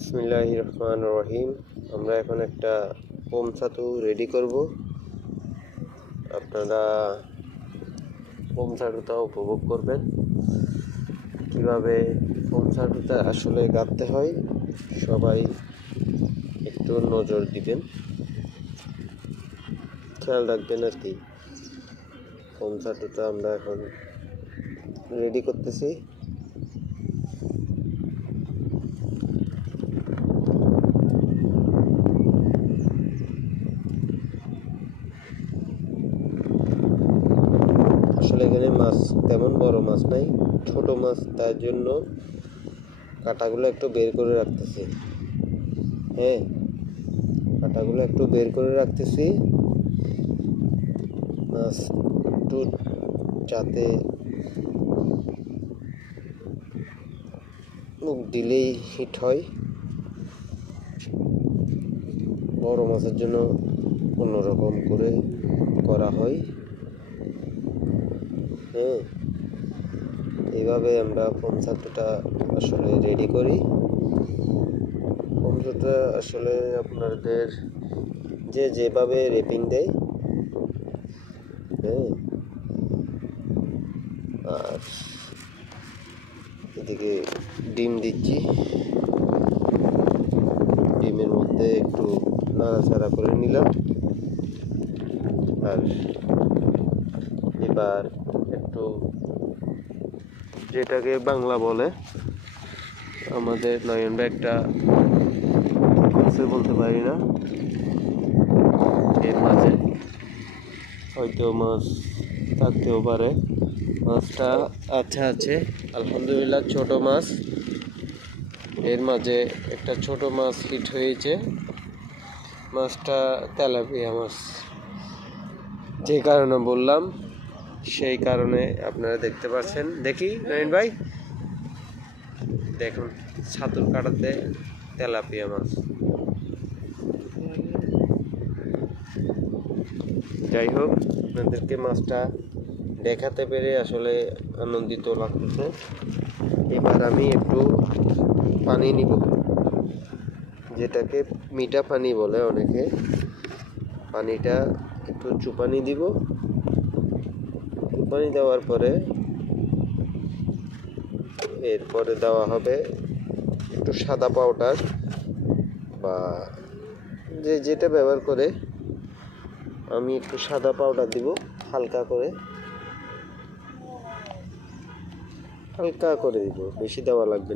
বিসমিল্লাহ রহমান রহিম আমরা এখন একটা পোম ছাতু রেডি করব। আপনারা পোম ছাতুটা উপভোগ করবেন। কীভাবে পোম ছাতুটা আসলে গাঁথতে হয়, সবাই একটু নজর দিবেন। খেয়াল রাখবেন আর কি। পোম ছাতুটা আমরা এখন রেডি করতেছি। আসলে এখানে মাছ তেমন বড় মাছ নাই, ছোট মাছ, তার জন্য কাটাগুলো একটু বের করে রাখতেছি। হ্যাঁ কাটাগুলো একটু বের করে রাখতেছি। মাছ একটু যাতে মুখ দিলেই হিট হয়। বড় মাছের জন্য অন্যরকম করে করা হয়। হ্যাঁ এইভাবে আমরা পমসাটটা আসলে রেডি করি। পমসাটটা আসলে আপনাদের যে যেভাবে রেপিং দেয়। হ্যাঁ আর এদিকে ডিম দিচ্ছি। ডিমের মধ্যে একটু নাড়াচাড়া করে নিলাম। আর এবার একটু যেটাকে বাংলা বলে, আমাদের নয়নরা একটা মাছের বলতে পারি না। এর মাঝে হয়তো মাছ থাকতেও পারে। মাছটা আচ্ছা আছে, আলহামদুলিল্লাহ ছোট মাছ। এর মাঝে একটা ছোট মাছ হিট হয়েছে। মাছটা তেলাপিয়া মাছ। যে কারণে বললাম সেই কারণে আপনারা দেখতে পাচ্ছেন। দেখি, নয়ন ভাই। দেখুন, ছাতুর কাটাতে তেলাপিয়া মাছ। যাই হোক, আপনাদেরকে মাছটা দেখাতে পেরে আসলে আনন্দিত লাগতেছে। এবার আমি একটু পানি নিব। যেটাকে মিঠা পানি বলে অনেকে। পানিটা একটু চুপানি দিব। চুপানি দেওয়ার পরে এরপরে দেওয়া হবে একটু সাদা পাউডার বা যে যেটা ব্যবহার করে আমি একটু সাদা পাউডার দিব হালকা করে হালকা করে দিব, বেশি দেওয়া লাগবে।